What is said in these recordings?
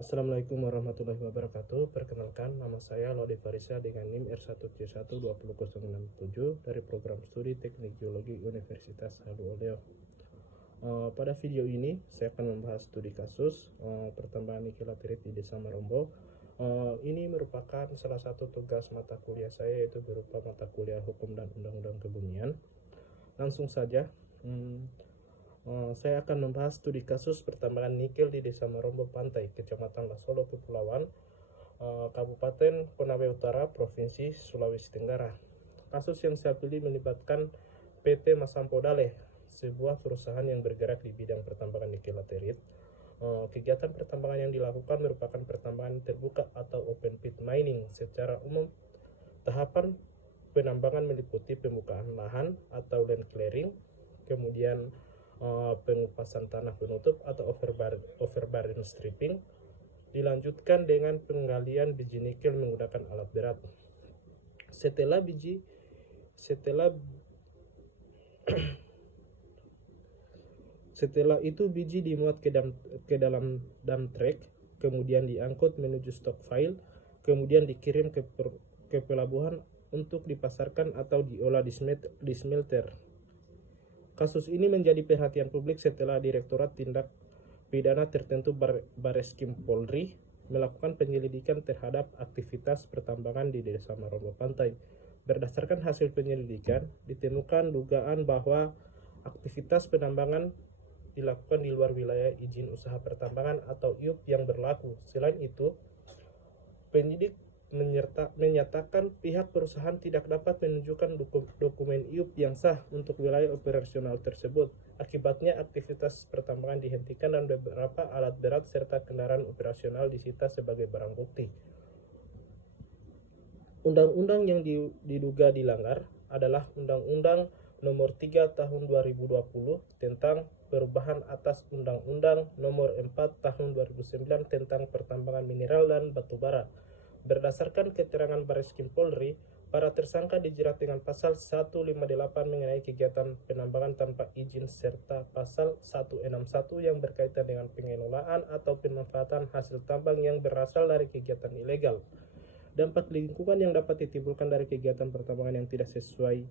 Assalamualaikum warahmatullahi wabarakatuh. Perkenalkan, nama saya Lode Farisa dengan NIM R1C12067 dari program studi Teknik Geologi Universitas Haluoleo. Pada video ini saya akan membahas studi kasus pertambangan nikel laterit di Desa Marombo. Ini merupakan salah satu tugas mata kuliah saya, yaitu berupa mata kuliah Hukum dan Undang-Undang Kebumian. Langsung saja, saya akan membahas studi kasus pertambangan nikel di Desa Marombo Pantai, Kecamatan Lasolo, Kepulauan, Kabupaten Konawe Utara, Provinsi Sulawesi Tenggara. Kasus yang saya pilih melibatkan PT Masampo Dale, sebuah perusahaan yang bergerak di bidang pertambangan nikel laterit. Kegiatan pertambangan yang dilakukan merupakan pertambangan terbuka atau open pit mining secara umum. Tahapan penambangan meliputi pembukaan lahan atau land clearing, kemudian pengupasan tanah penutup atau overburden stripping, dilanjutkan dengan penggalian biji nikel menggunakan alat berat. Setelah itu biji dimuat ke dalam dump truck, kemudian diangkut menuju stockpile, kemudian dikirim ke pelabuhan untuk dipasarkan atau diolah di smelter. Kasus ini menjadi perhatian publik setelah Direktorat Tindak Pidana Tertentu Bareskrim Polri melakukan penyelidikan terhadap aktivitas pertambangan di Desa Marombo Pantai. Berdasarkan hasil penyelidikan, ditemukan dugaan bahwa aktivitas penambangan dilakukan di luar wilayah izin usaha pertambangan atau IUP yang berlaku. Selain itu, penyidik menyatakan pihak perusahaan tidak dapat menunjukkan dokumen IUP yang sah untuk wilayah operasional tersebut. Akibatnya aktivitas pertambangan dihentikan dan beberapa alat berat serta kendaraan operasional disita sebagai barang bukti. Undang-undang yang diduga dilanggar adalah Undang-Undang Nomor 3 Tahun 2020 tentang perubahan atas Undang-Undang Nomor 4 Tahun 2009 tentang pertambangan mineral dan batubara. Berdasarkan keterangan Bareskrim Polri, para tersangka dijerat dengan pasal 158 mengenai kegiatan penambangan tanpa izin serta pasal 161 yang berkaitan dengan pengelolaan atau pemanfaatan hasil tambang yang berasal dari kegiatan ilegal. Dampak lingkungan yang dapat ditimbulkan dari kegiatan pertambangan yang tidak sesuai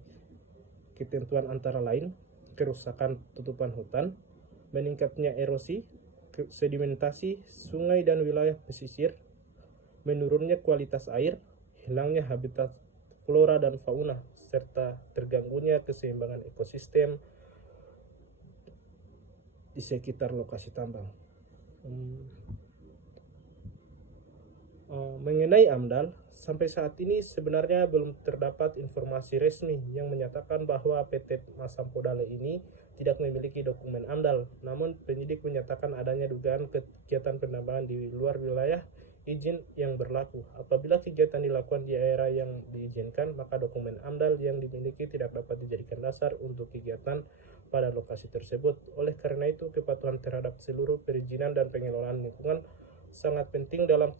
ketentuan antara lain kerusakan tutupan hutan, meningkatnya erosi, sedimentasi sungai dan wilayah pesisir, menurunnya kualitas air, hilangnya habitat flora dan fauna, serta terganggunya keseimbangan ekosistem di sekitar lokasi tambang. Mengenai AMDAL, sampai saat ini sebenarnya belum terdapat informasi resmi yang menyatakan bahwa PT Masampo Dale ini tidak memiliki dokumen AMDAL. Namun penyidik menyatakan adanya dugaan kegiatan penambangan di luar wilayah izin yang berlaku. Apabila kegiatan dilakukan di area yang diizinkan, maka dokumen AMDAL yang dimiliki tidak dapat dijadikan dasar untuk kegiatan pada lokasi tersebut. Oleh karena itu, kepatuhan terhadap seluruh perizinan dan pengelolaan lingkungan sangat penting dalam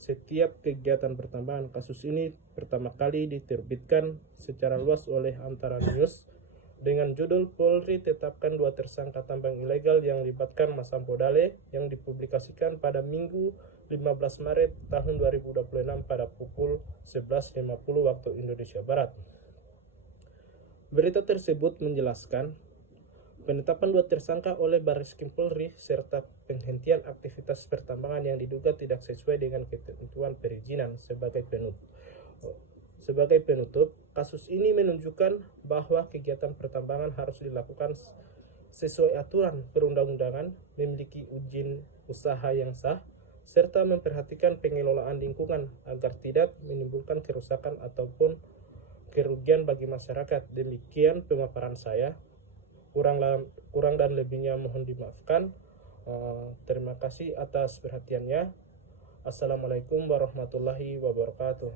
setiap kegiatan pertambangan. Kasus ini pertama kali diterbitkan secara luas oleh Antara News dengan judul Polri tetapkan 2 tersangka tambang ilegal yang melibatkan Masampo Dale, yang dipublikasikan pada Minggu 15 Maret tahun 2026 pada pukul 11.50 waktu Indonesia Barat. Berita tersebut menjelaskan penetapan 2 tersangka oleh Bareskrim Polri serta penghentian aktivitas pertambangan yang diduga tidak sesuai dengan ketentuan perizinan. Sebagai penutup, kasus ini menunjukkan bahwa kegiatan pertambangan harus dilakukan sesuai aturan perundang-undangan, memiliki izin usaha yang sah, serta memperhatikan pengelolaan lingkungan agar tidak menimbulkan kerusakan ataupun kerugian bagi masyarakat. Demikian pemaparan saya. Kurang dan lebihnya mohon dimaafkan. Terima kasih atas perhatiannya. Assalamualaikum warahmatullahi wabarakatuh.